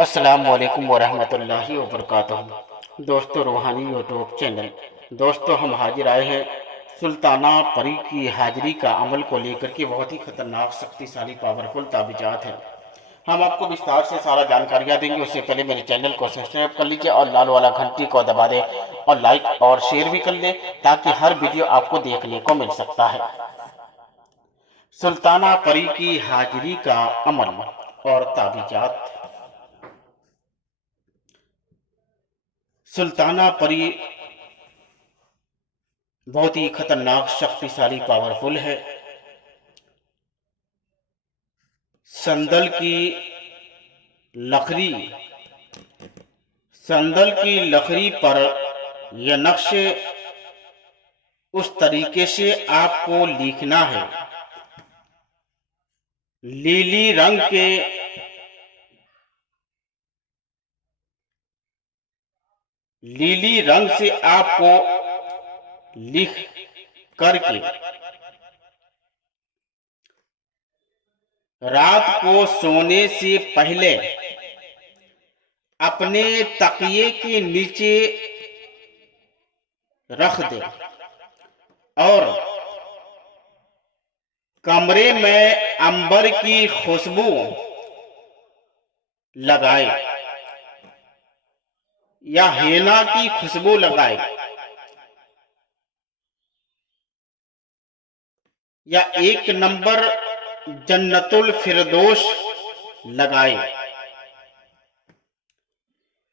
السلام علیکم ورحمۃ اللہ وبرکاتہ۔ دوستو روحانی یوٹیوب چینل، دوستو ہم حاضر آئے ہیں سلطانہ پری کی حاضری کا عمل کو لے کر کے۔ بہت ہی خطرناک شکتیشالی پاورفل تعویذات ہے۔ ہم آپ کو وستار سے سارا جانکاریاں دیں گے۔ اس سے پہلے میرے چینل کو سبسکرائب کر لیجئے اور لال والا گھنٹی کو دبا دیں اور لائک اور شیئر بھی کر لیں تاکہ ہر ویڈیو آپ کو دیکھنے کو مل سکتا ہے۔ سلطانہ پری کی حاضری کا عمل اور تعویذات۔ سلطانہ پری بہت ہی خطرناک شکتیشالی پاورفل ہے۔ سندل کی لکڑی پر یہ نقش اس طریقے سے آپ کو لکھنا ہے۔ لیلی رنگ سے آپ کو لکھ کر کے رات کو سونے سے پہلے اپنے تکیے کے نیچے رکھ دیں اور کمرے میں عنبر کی خوشبو لگائے یا ہینا کی خوشبو لگائے یا 1 نمبر جنت الفردوس لگائے۔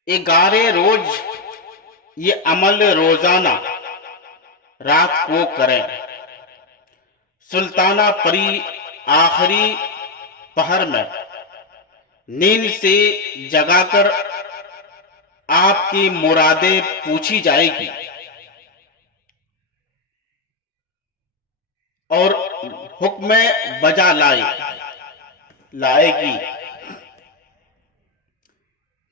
11 روز یہ عمل روزانہ رات کو کریں۔ سلطانہ پری آخری پہر میں نیند سے جگا کر آپ کی مرادیں پوچھی جائے گی اور حکم بجا لائے گی۔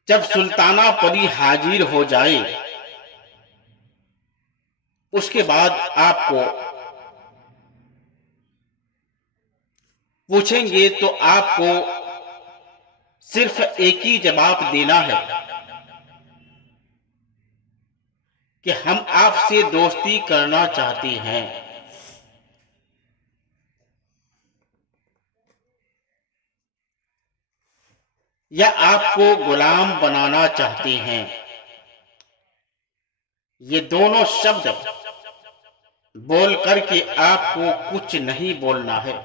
جب سلطانہ پری حاضر ہو جائے اس کے بعد آپ کو پوچھیں گے تو آپ کو صرف ایک ہی جواب دینا ہے کہ ہم آپ سے دوستی کرنا چاہتے ہیں۔ یا آپ کو غلام بنانا چاہتے ہیں۔ یہ دونوں شبد بول کر کے آپ کو کچھ نہیں بولنا ہے۔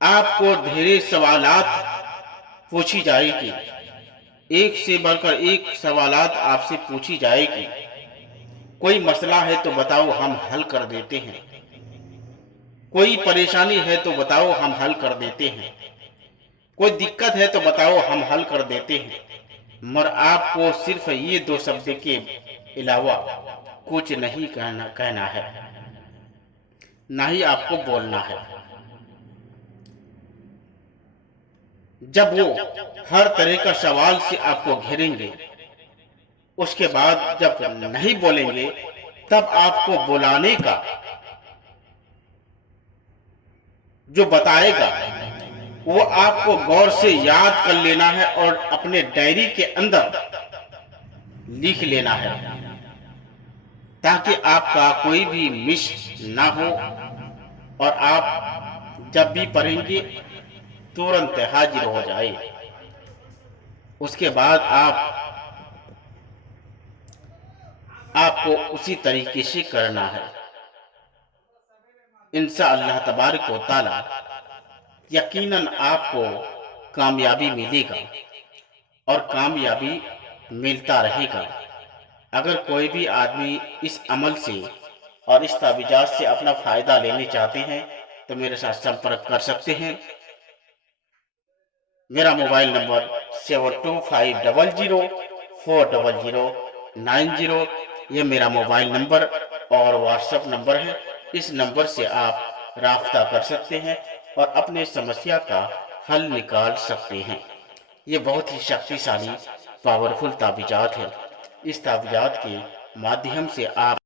آپ کو ڈھیر سوالات پوچھی جائے گی، ایک سے بڑھ کر ایک سوالات آپ سے پوچھی جائے گی۔ کوئی مسئلہ ہے تو بتاؤ ہم حل کر دیتے ہیں، کوئی پریشانی ہے تو بتاؤ ہم حل کر دیتے ہیں، کوئی دقت ہے تو بتاؤ ہم حل کر دیتے ہیں، مگر آپ کو صرف یہ 2 شبد کے علاوہ کچھ نہیں کہنا ہے، نہ ہی آپ کو بولنا ہے۔ جب وہ ہر طرح کا سوال سے آپ کو گھیریں گے، اس کے بعد جب نہیں بولیں گے تب آپ کو بلانے کا جو بتائے گا وہ آپ کو غور سے یاد کر لینا ہے اور اپنے ڈائری کے اندر لکھ لینا ہے تاکہ آپ کا کوئی بھی مس نہ ہو اور آپ جب بھی پڑھیں گے ترنت حاضر ہو جائے۔ اس کے بعد آپ کو اسی طریقے سے کرنا ہے۔ انشاءاللہ تبارک و تعالی یقیناً آپ کو کامیابی ملے گا اور کامیابی ملتا رہے گا۔ اگر کوئی بھی آدمی اس عمل سے اور اس تعویذات سے اپنا فائدہ لینے چاہتے ہیں تو میرے ساتھ سمپرک کر سکتے ہیں۔ میرا موبائل نمبر 7250040090 یہ میرا موبائل نمبر اور واٹس ایپ نمبر ہے۔ اس نمبر سے آپ رابطہ کر سکتے ہیں اور اپنے سمسیا کا حل نکال سکتے ہیں۔ یہ بہت ہی شکتیشالی پاورفل تعویذات ہے۔ اس تعویذات کے مادھیم سے آپ